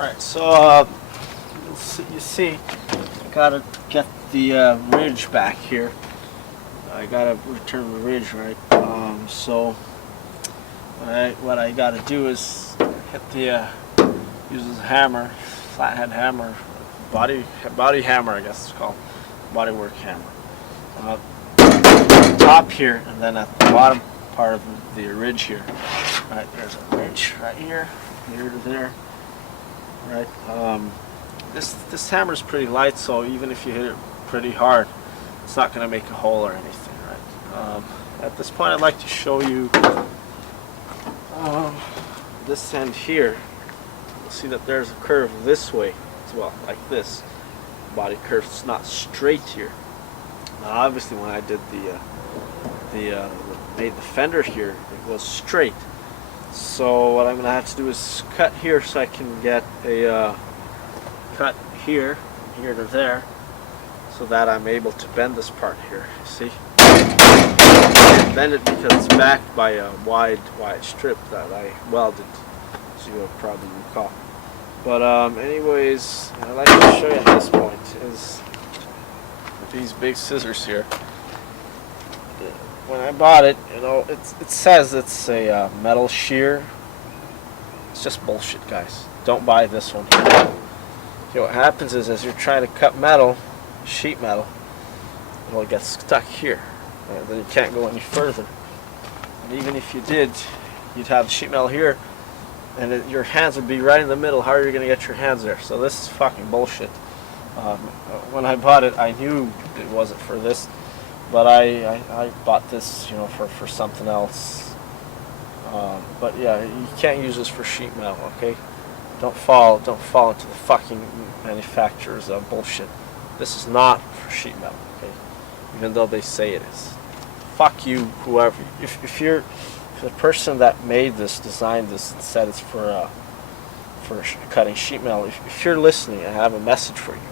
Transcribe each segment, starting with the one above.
Alright, so you see, I gotta get the ridge back here. I gotta return the ridge, right? So what I gotta do is hit the use this hammer, flathead hammer, body hammer, I guess it's called, body work hammer. Top here, and then at the bottom part of the ridge here. Right, there's a ridge right here, here to there. Right. This hammer is pretty light, so even if you hit it pretty hard, it's not going to make a hole or anything. Right. At this point, I'd like to show you this end here. You'll see that there's a curve this way as well, like this. Body curve. It's not straight here. Now, obviously, when I did made the fender here, it was straight. So what I'm going to have to do is cut here so I can get a cut here, from here to there, so that I'm able to bend this part here. See? I bend it because it's backed by a wide strip that I welded, as you will probably recall. But anyways, I'd like to show you at this point is these big scissors here. When I bought it, you know, it says it's a metal shear. It's just bullshit, guys. Don't buy this one here. You know, what happens is, as you're trying to cut metal, sheet metal, it'll get stuck here. Then you can't go any further. And even if you did, you'd have the sheet metal here, and your hands would be right in the middle. How are you going to get your hands there? So this is fucking bullshit. When I bought it, I knew it wasn't for this. But I bought this, you know, for something else. But yeah, you can't use this for sheet metal, okay? Don't fall into the fucking manufacturer's bullshit. This is not for sheet metal, okay? Even though they say it is. Fuck you, whoever. If the person that made this, designed this, and said it's for cutting sheet metal, if you're listening, I have a message for you.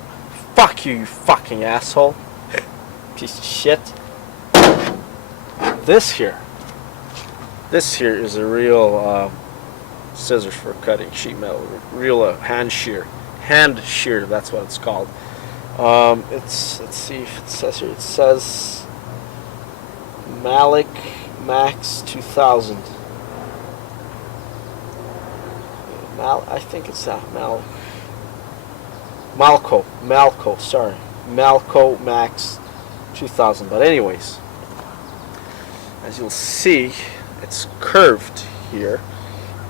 Fuck you, you fucking asshole. Piece of shit. This here is a real scissors for cutting sheet metal. Real hand shear. Hand shear, that's what it's called. Let's see if it says here. It says Malik Max 2000. I think it's Malco. Sorry, Malco Max 2000. But anyways, as you'll see, it's curved here.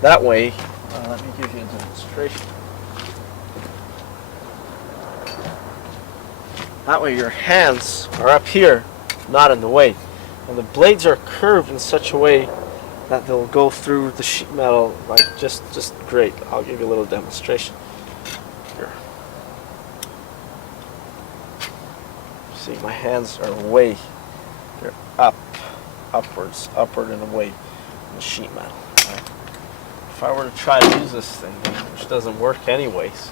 That way, let me give you a demonstration. That way your hands are up here, not in the way. And the blades are curved in such a way that they'll go through the sheet metal like just great. I'll give you a little demonstration here. See, my hands are they're upward and away from the sheet metal. Right? If I were to try to use this thing, which doesn't work anyways,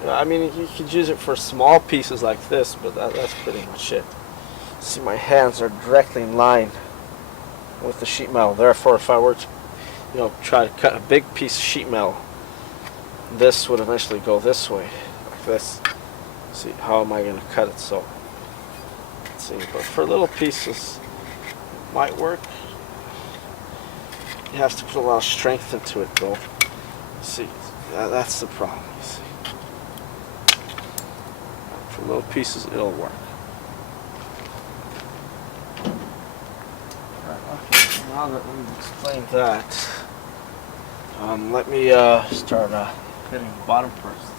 you know, I mean, you could use it for small pieces like this, but that's pretty much it. See, my hands are directly in line with the sheet metal. Therefore, if I were to, you know, try to cut a big piece of sheet metal, this would eventually go this way, like this. See, how am I going to cut it? So, let's see. But for little pieces, it might work. You have to put a lot of strength into it, though. See, that's the problem. You see, for little pieces, it'll work. Okay, now that we've explained that, let me start hitting the bottom first.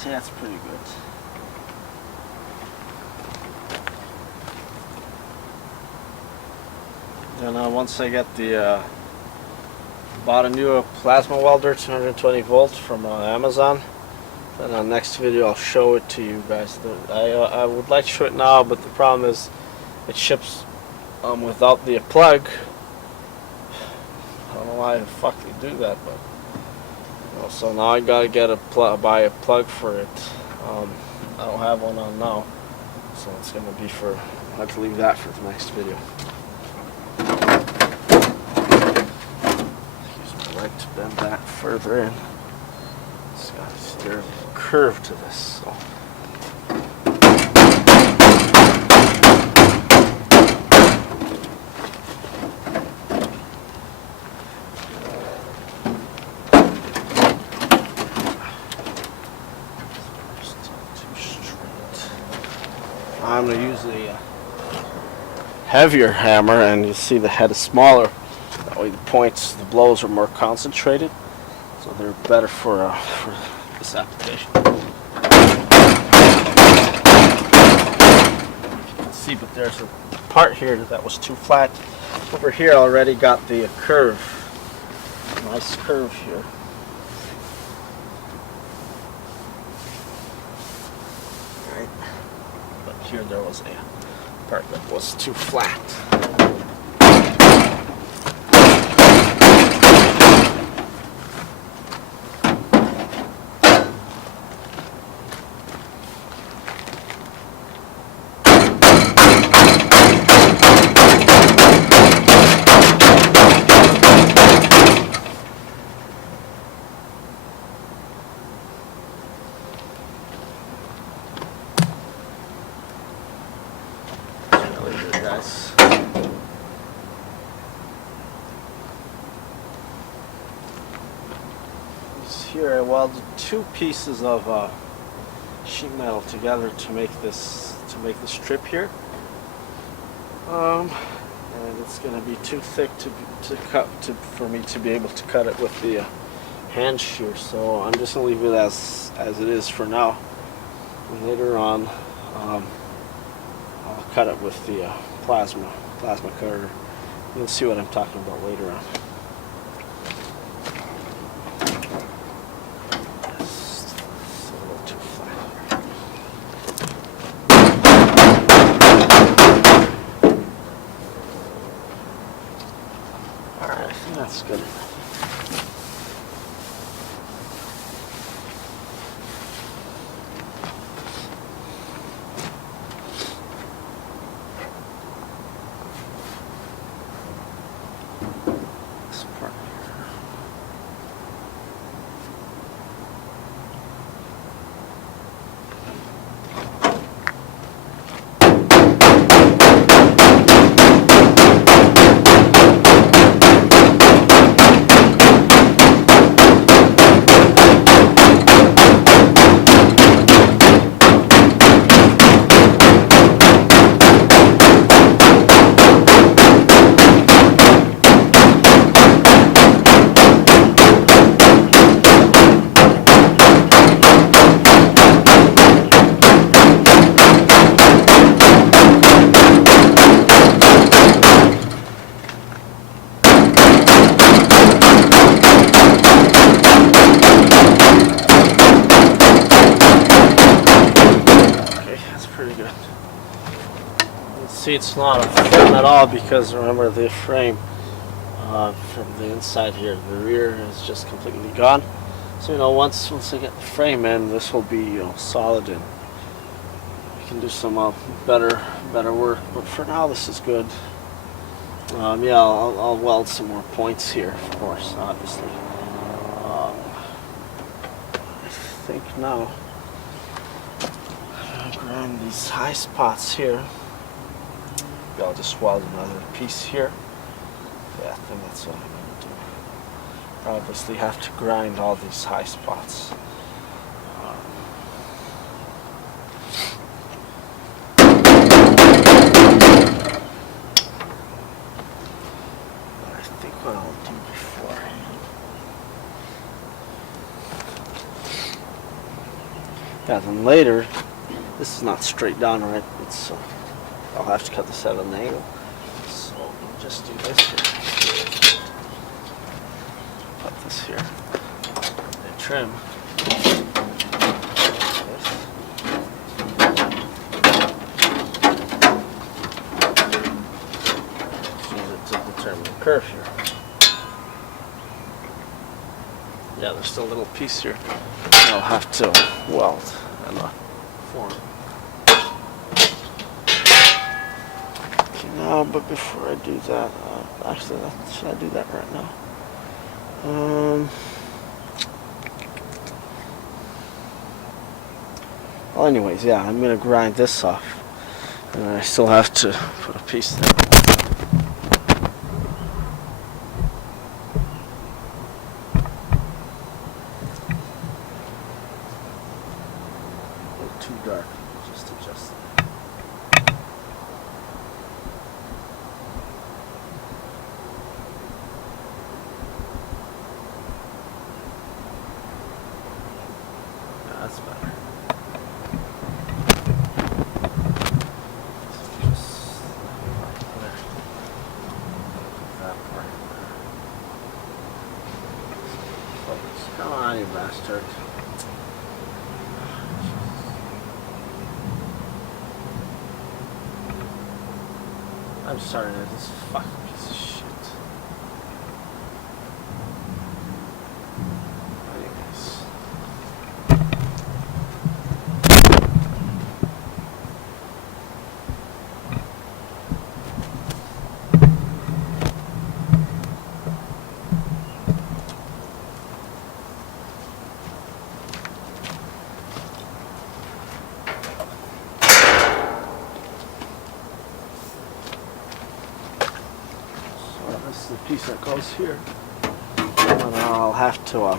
See, that's pretty good. Then once I get the bought a new plasma welder, 220 volts from Amazon. Then on next video I'll show it to you guys. I would like to show it now, but the problem is it ships without the plug. I don't know why the fuck they do that, but you know, so now I gotta get buy a plug for it. I don't have one on now, so it's gonna be for. I'll have to leave that for the next video. Use my leg to bend that further in. There's a curve to this. So. I'm going to use the heavier hammer, and you see the head is smaller. That way the points, the blows are more concentrated, so they're better for this application. You can see, but there's a part here that was too flat. Over here I already got the curve, nice curve here. Right. But here there was a part that was too flat. Guys. Here I welded two pieces of sheet metal together to make this strip here. And it's going to be too thick for me to be able to cut it with the hand shear. So I'm just going to leave it as it is for now. And later on, I'll cut it with the plasma cutter. You'll see what I'm talking about later on. It's a little too flat. Alright, I think that's good enough. See, it's not a frame at all because remember the frame from the inside here, the rear is just completely gone. So once I get the frame in, this will be solid and we can do some better work. But for now, this is good. Yeah, I'll weld some more points here, of course, obviously. I think now I'll grind these high spots here. I'll just weld another piece here. Yeah, I think that's what I'm going to do. Obviously have to grind all these high spots. I think what I'll do beforehand, Yeah, then later, this is not straight down, right? It's I'll have to cut this at an angle. So I'll just do this here. Put this here. And trim. Use it to determine the curve here. Yeah, there's still a little piece here I'll have to weld and form. Okay, now, but before I do that, actually, should I do that right now? Well, anyways, yeah, I'm gonna grind this off, and I still have to put a piece there. Too dark, just adjust it. Yeah, that's better. So just there. That part. Focus. Come on, you bastard. I'm sorry, this fucking piece of shit. Anyways. This is the piece that goes here, and I'll have to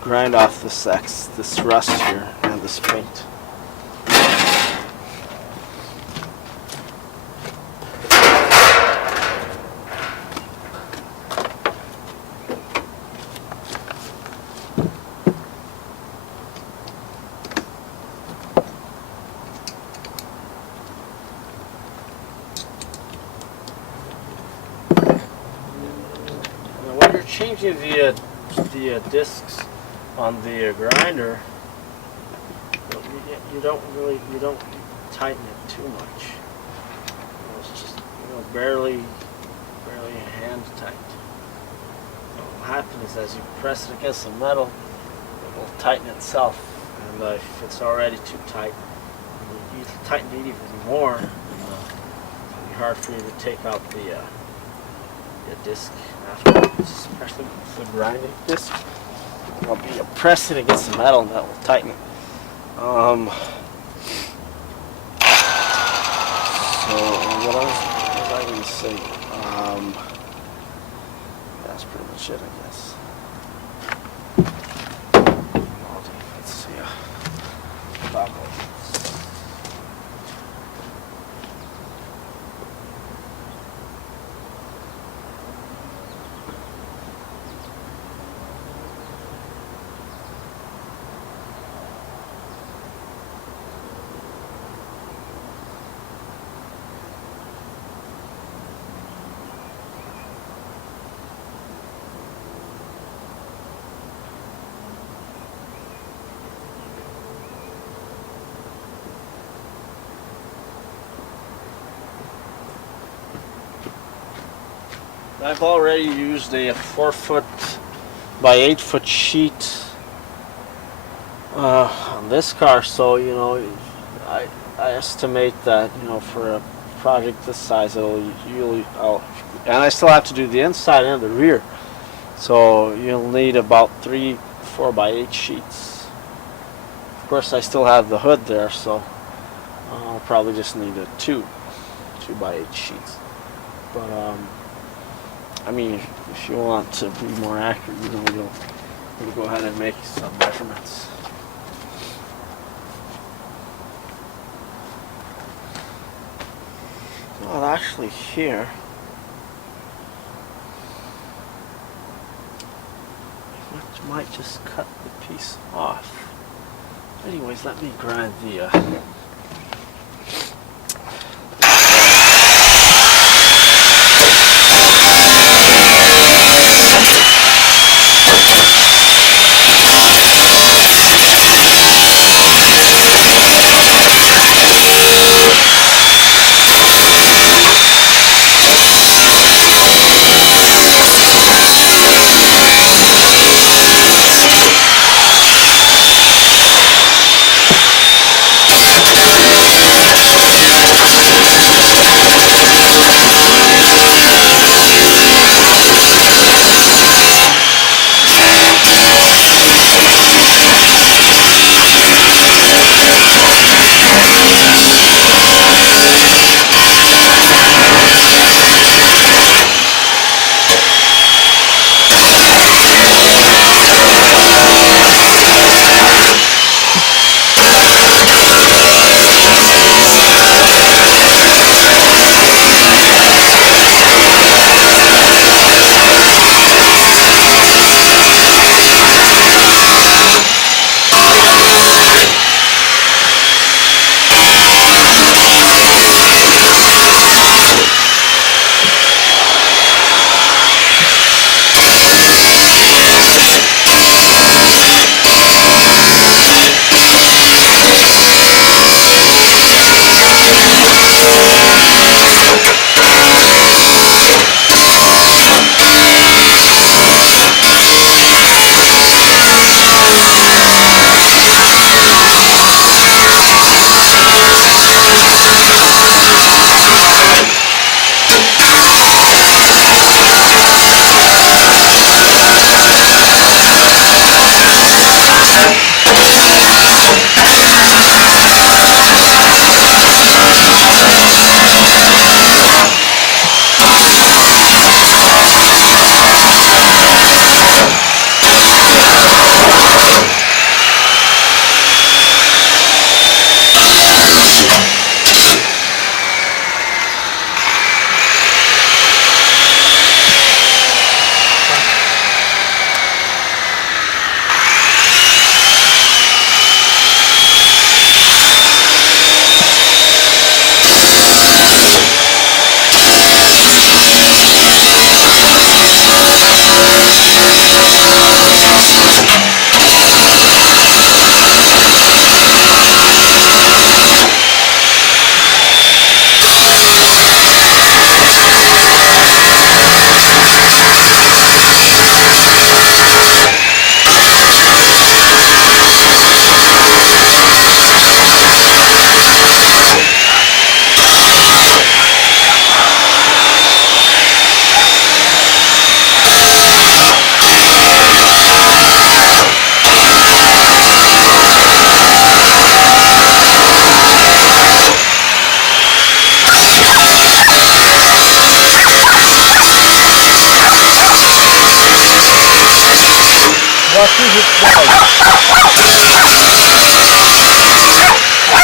grind off this rust here and this paint. Changing the discs on the grinder, you don't tighten it too much. It's just barely hand tight. What will happen is as you press it against the metal, it will tighten itself, and if it's already too tight, you tighten it even more. It'll be hard for you to take out the disc afterwards, especially with the grinding disc. I'll be pressing against the metal, and that will tighten it. So what was I going to say? That's pretty much it, I guess. Let's see. Toggle. I've already used a 4-foot by 8-foot sheet on this car, so I estimate that for a project this size, and I still have to do the inside and the rear, so you'll need about 3 4x8 sheets. Of course, I still have the hood there, so I'll probably just need a 2x8 sheets. But I mean, if you want to be more accurate, you'll go ahead and make some measurements. Well, actually here, which might just cut the piece off. Anyways, let me grind the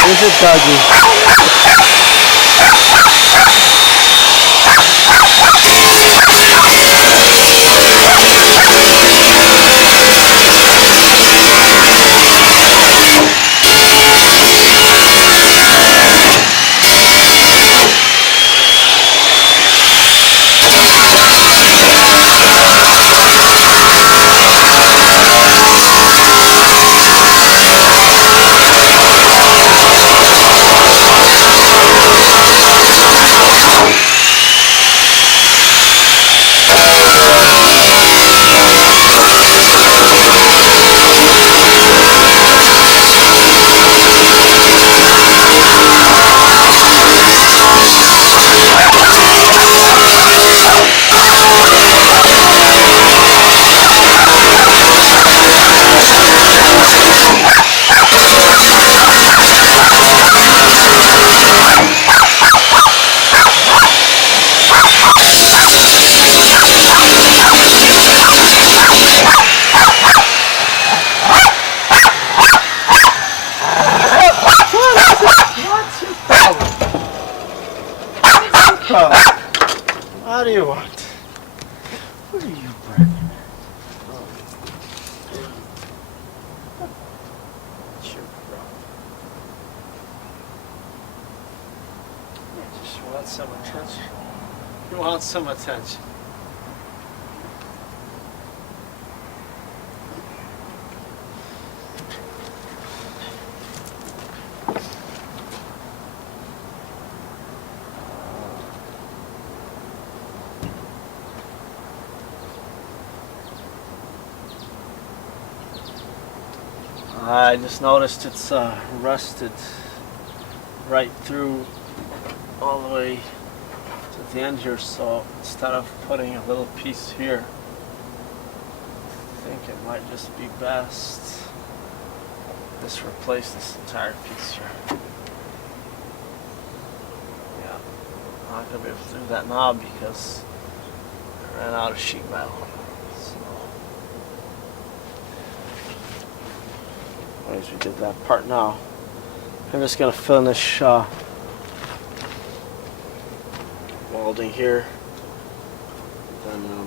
Is it doggy? What do you want? What are you bringing? Who wants some attention? I just noticed it's rusted right through all the way to the end here, so instead of putting a little piece here, I think it might just be best just replace this entire piece here. Yeah, I'm not going to be able to do that now because I ran out of sheet metal. Anyways, we did that part now. I'm just going to finish welding here. Then I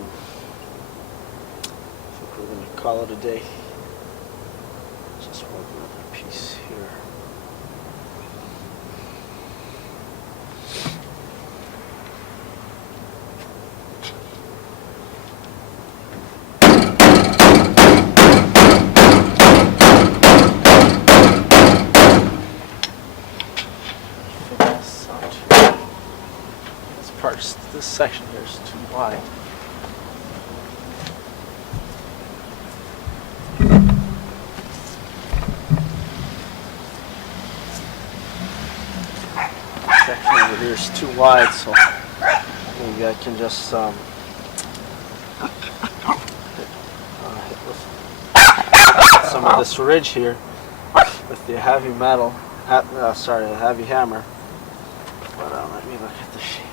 think we're going to call it a day. Just weld another piece here. This section here is too wide. This section over here is too wide, so maybe I can just hit with some of this ridge here with the heavy metal, a heavy hammer. But let me look at the shape.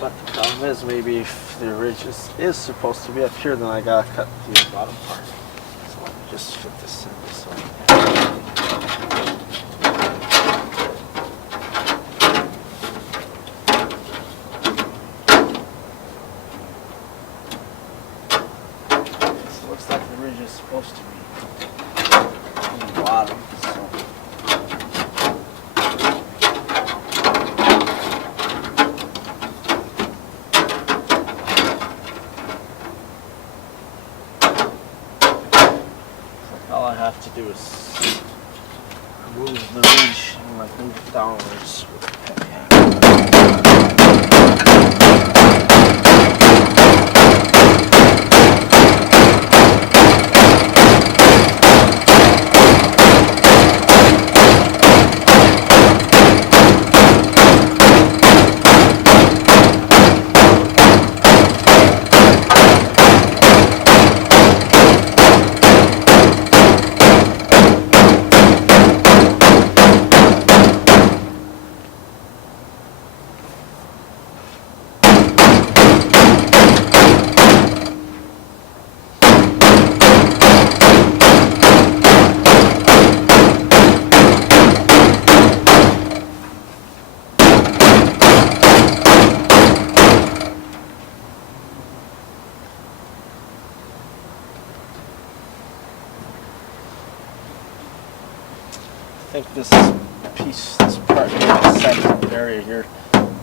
But the problem is, maybe if the ridge is supposed to be up here, then I gotta cut the bottom part. So let me just fit this in this way. Looks like the ridge is supposed to be on the bottom. So. All I have to do is move the ridge and like move it downwards with the heavy hammer. I think this part here, the second area here,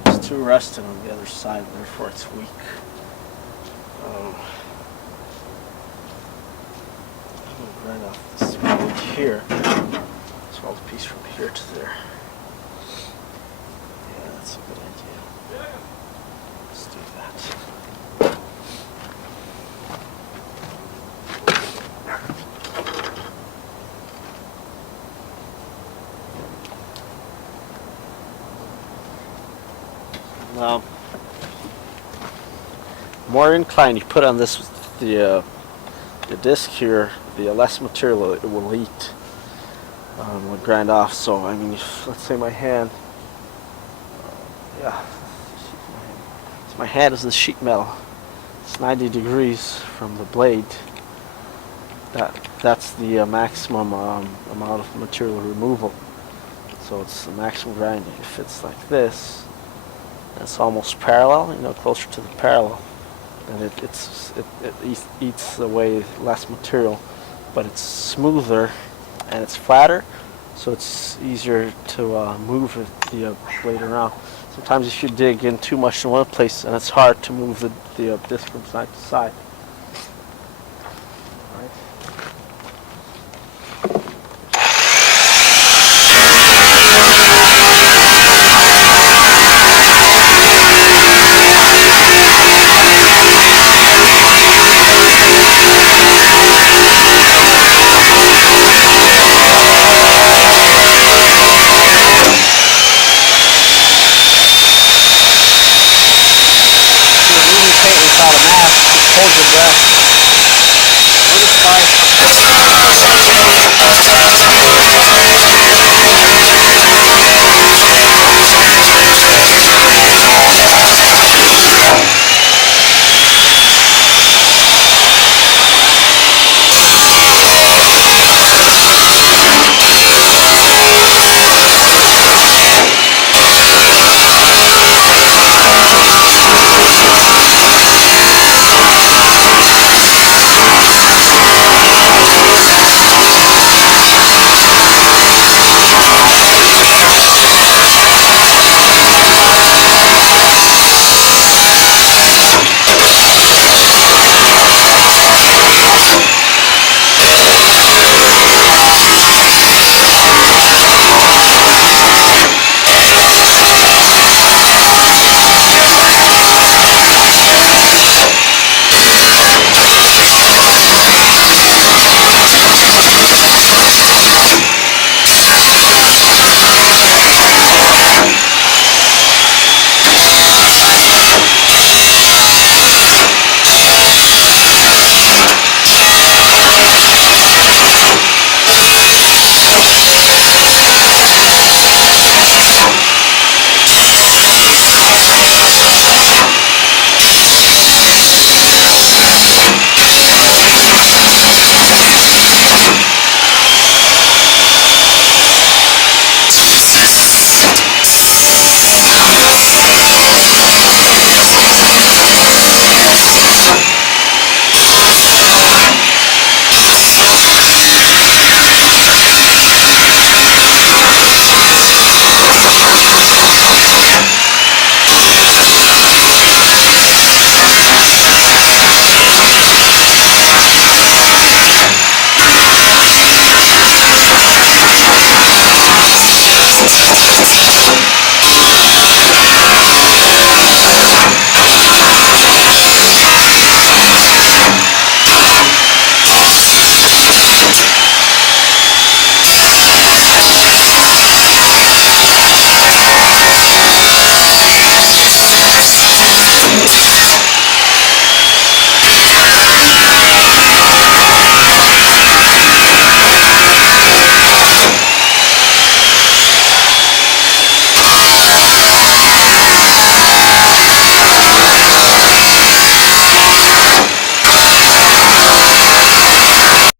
is too rusted on the other side, therefore it's weak. Right off this ridge here, swell the piece from here to there. Yeah, that's a good idea. Let's do that. More incline you put on this the disc here, the less material it will eat, will grind off. So I mean, if, let's say my hand, so my hand is the sheet metal. It's 90 degrees from the blade. That's the maximum amount of material removal. So it's the maximum grinding. If it's like this, it's almost parallel, closer to the parallel, and it eats away less material, but it's smoother and it's flatter, so it's easier to move the blade around. Sometimes if you dig in too much in one place, and it's hard to move the disc from side to side.